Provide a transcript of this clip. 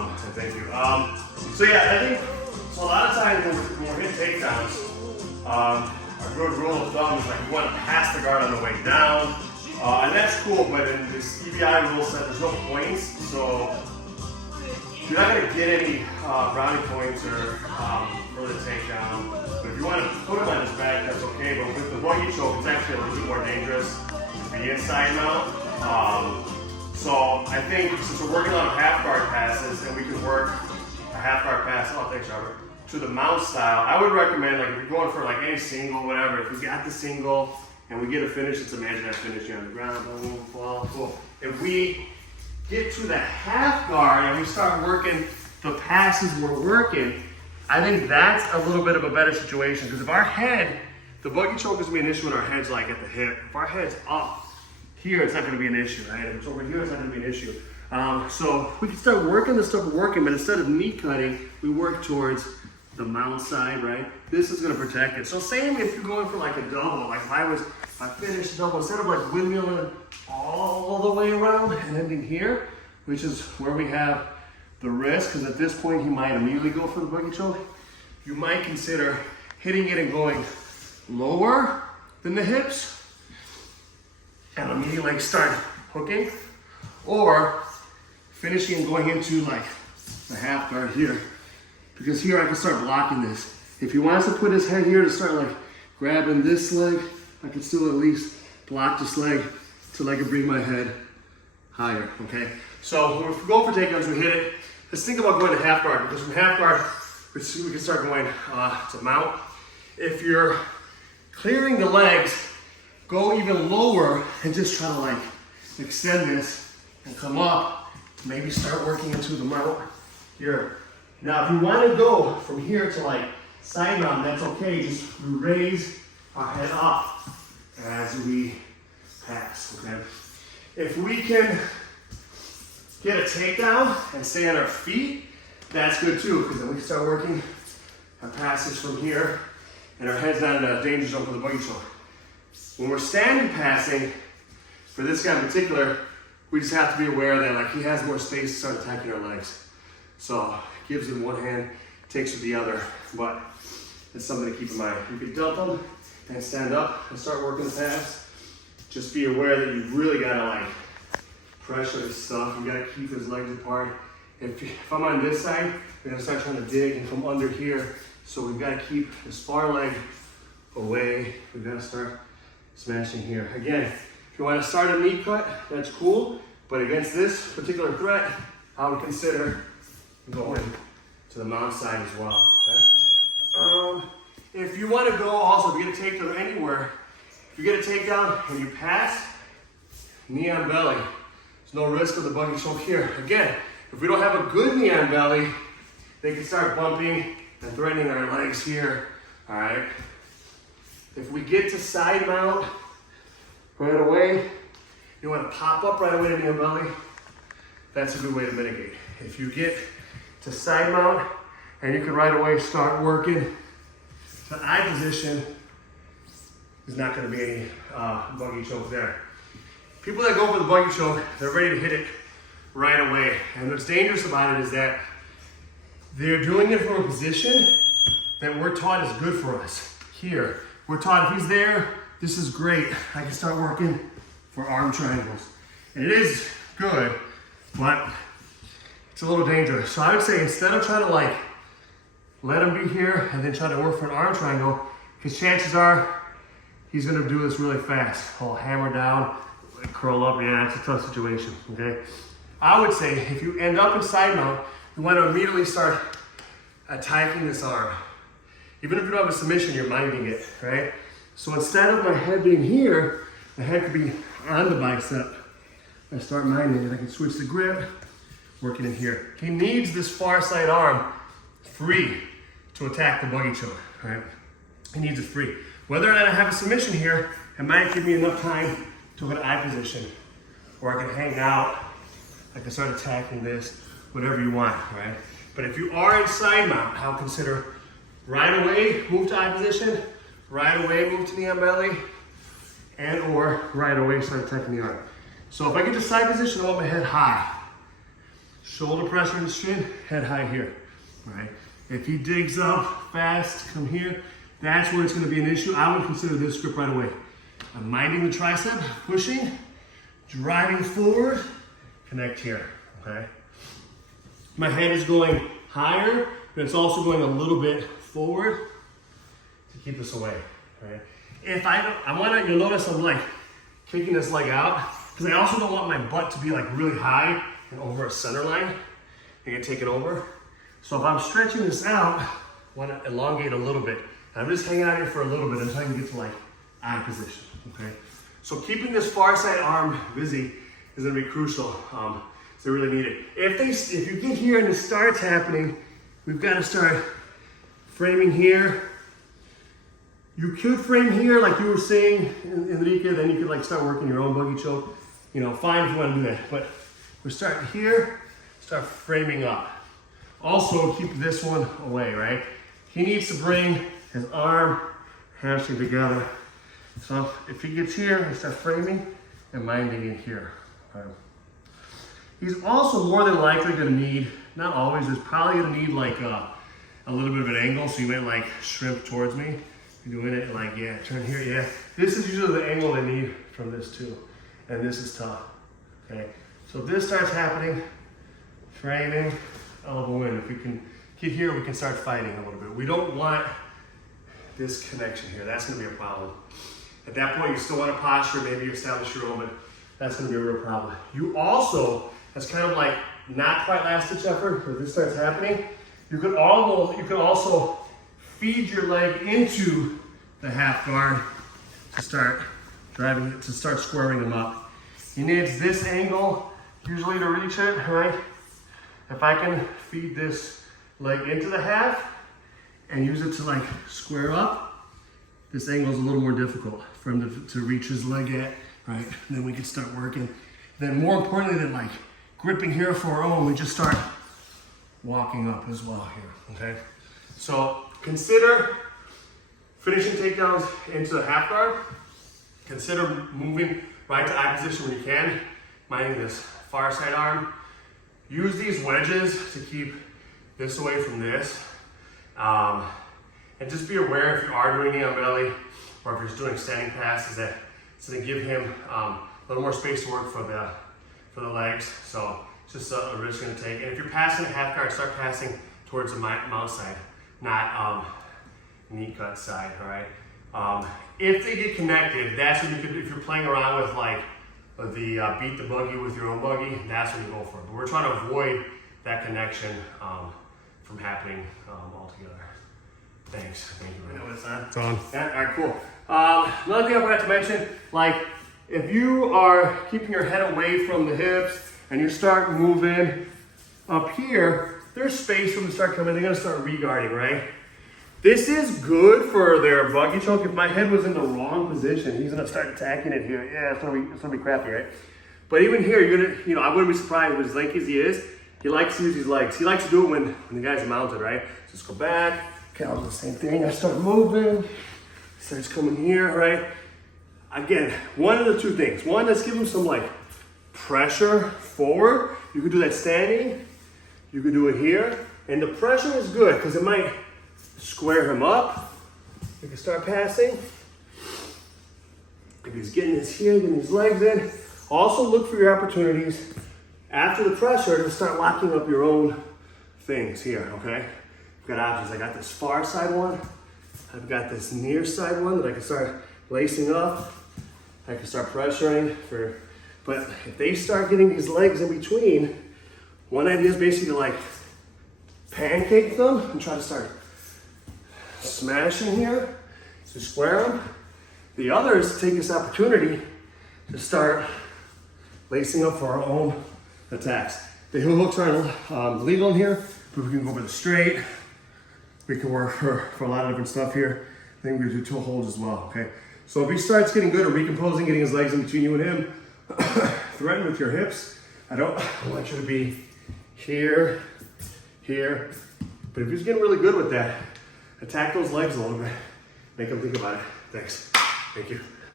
And thank you. So yeah, I think so. A lot of times when we're hitting takedowns, a good rule of thumb is like you want to pass the guard on the way down, and that's cool. But in this EBI rule set, there's no points, so you're not going to get any brownie points or for the takedown. But if you want to put him on his back, that's okay. But with the buggy choke, it's actually a little bit more dangerous to be inside mount. So I think since we're working on half guard passes and we can work a half guard pass, oh thanks Robert, to the mount style, I would recommend like if you're going for like any single, whatever, if we got the single and we get a finish, let's imagine that finishing on the ground, boom, fall, cool. If we get to the half guard and we start working the passes we're working, I think that's a little bit of a better situation because if our head, the buggy choke is gonna be an issue when our head's like at the hip. If our head's up here, it's not gonna be an issue, right? If it's over here, it's not gonna be an issue. So we can start working the stuff we're working, but instead of knee cutting, we work towards the mount side, right? This is gonna protect it. So same if you're going for like a double, like if I finished a double, instead of like windmilling all the way around and ending here, which is where we have the risk, because at this point he might immediately go for the buggy choke, you might consider hitting it and going lower than the hips and immediately like start hooking, or finishing and going into like the half guard here, because here I can start blocking this. If he wants to put his head here to start like grabbing this leg, I can still at least block this leg till I can bring my head higher, okay? So if we go for takedowns, we hit it. Let's think about going to half guard, because from half guard, we can start going to mount. If you're clearing the legs, go even lower and just try to like extend this and come up, maybe start working into the mount here. Now, if you want to go from here to like side mount, that's okay. Just raise our head up as we pass, okay? If we can get a takedown and stay on our feet, that's good too, because then we can start working our passes from here and our head's not in a danger zone for the buggy choke. When we're standing passing, for this guy in particular, we just have to be aware that like he has more space to start attacking our legs. So gives with one hand, takes with the other, but it's something to keep in mind. You can dump them and stand up and start working the pass. Just be aware that you really gotta like pressure his stuff. You gotta keep his legs apart. If I'm on this side, we're gonna start trying to dig and come under here. So we've gotta keep the spar leg away. We've gotta start smashing here. Again, if you wanna start a knee cut, that's cool. But against this particular threat, I would consider going to the mount side as well, okay? If you wanna go also, if you get a takedown anywhere, if you get a takedown and you pass, knee on belly. There's no risk of the buggy choke here. Again, if we don't have a good knee on belly, they can start bumping and threatening our legs here, all right? If we get to side mount right away, you want to pop up right away to knee on belly, that's a good way to mitigate. If you get to side mount and you can right away start working to eye position, there's not going to be any buggy choke there. People that go for the buggy choke, they're ready to hit it right away. And what's dangerous about it is that they're doing it from a position that we're taught is good for us. Here, we're taught if he's there, this is great. I can start working for arm triangles. And it is good, but it's a little dangerous. So I would say instead of trying to like, let him be here and then try to work for an arm triangle, because chances are he's gonna do this really fast. He'll hammer down, curl up, yeah, it's a tough situation, okay? I would say if you end up in side mount, you want to immediately start attacking this arm. Even if you don't have a submission, you're minding it, right? So instead of my head being here, my head could be on the bicep. I start minding it, I can switch the grip, working in here. He needs this far side arm free to attack the buggy choke, right? He needs it free. Whether or not I have a submission here, it might give me enough time to go to eye position, or I can hang out, I can start attacking this, whatever you want, right? But if you are in side mount, I'll consider right away, move to eye position, right away, move to knee on belly, and or right away, start attacking the arm. So if I get to side position, I want my head high. Shoulder pressure in the shin, head high here, all right? If he digs up fast, come here, that's where it's gonna be an issue. I would consider this grip right away. I'm minding the tricep, pushing, driving forward, connect here, okay? My head is going higher, but it's also going a little bit forward to keep this away, right? If I want to, you'll notice I'm like kicking this leg out, because I also don't want my butt to be like really high and over a center line and get taken over. So if I'm stretching this out, I want to elongate a little bit. I'm just hanging out here for a little bit until I can get to like eye position, okay? So keeping this far side arm busy is gonna be crucial. They really need it. If you get here and it starts happening, we've got to start framing here. You could frame here like you were saying, Enrique, then you could like start working your own buggy choke. You know, fine if you want to do that. But we're starting here, start framing up. Also keep this one away, right? He needs to bring his arm, hamstring together. So if he gets here, we start framing and minding in here. He's also more than likely gonna need, not always, he's probably gonna need like a little bit of an angle, so you might like shrimp towards me. You're doing it like, yeah, turn here, yeah. This is usually the angle I need from this too. And this is tough, okay? So if this starts happening, framing, elbow in. If we can get here, we can start fighting a little bit. We don't want this connection here. That's gonna be a problem. At that point, you still want a posture, maybe you establish your own, but that's gonna be a real problem. You also, that's kind of like not quite last ditch effort, but this starts happening. You could also feed your leg into the half guard to start driving, to start squaring them up. He needs this angle usually to reach it, right? If I can feed this leg into the half and use it to like square up, this angle is a little more difficult for him to reach his leg at, right? And then we can start working. Then more importantly than like gripping here for our own, we just start walking up as well here, okay? So consider finishing takedowns into the half guard. Consider moving right to eye position when you can, minding this far side arm. Use these wedges to keep this away from this. And just be aware if you are doing knee on belly or if you're just doing standing passes that it's gonna give him a little more space to work for the legs. So it's just a risk you're gonna take. And if you're passing a half guard, start passing towards the mount side, not knee cut side, all right? If they get connected, that's when you could, if you're playing around with like the beat the buggy with your own buggy, that's when you go for it. But we're trying to avoid that connection from happening altogether. Thanks, thank you. Right now it's on. It's on. Yeah, all right, cool. Another thing I forgot to mention, like if you are keeping your head away from the hips and you start moving up here, there's space for them to start coming. They're gonna start re-guarding, right? This is good for their buggy choke. If my head was in the wrong position, he's gonna start attacking it here. Yeah, it's gonna be crappy, right? But even here, you're gonna, you know, I wouldn't be surprised with as lanky as he is. He likes to use his legs. He likes to do it when the guy's mounted, right? Just go back. Okay, I'll do the same thing. I start moving. Starts coming here, right? Again, one of the two things. One, let's give him some like pressure forward. You could do that standing. You could do it here. And the pressure is good because it might square him up. We can start passing. If he's getting his heel, getting his legs in. Also look for your opportunities after the pressure to start locking up your own things here, okay? I've got options. I got this far side one. I've got this near side one that I can start lacing up. I can start pressuring for, but if they start getting these legs in between, one idea is basically to like pancake them and try to start smashing here to square them. The other is to take this opportunity to start lacing up for our own attacks. The heel hooks aren't legal in here, but we can go with the straight. We can work for a lot of different stuff here. I think we can do toe holds as well, okay? So if he starts getting good at recomposing, getting his legs in between you and him, threaten with your hips. I want you to be here, here. But if he's getting really good with that, attack those legs a little bit. Make him think about it. Thanks. Thank you.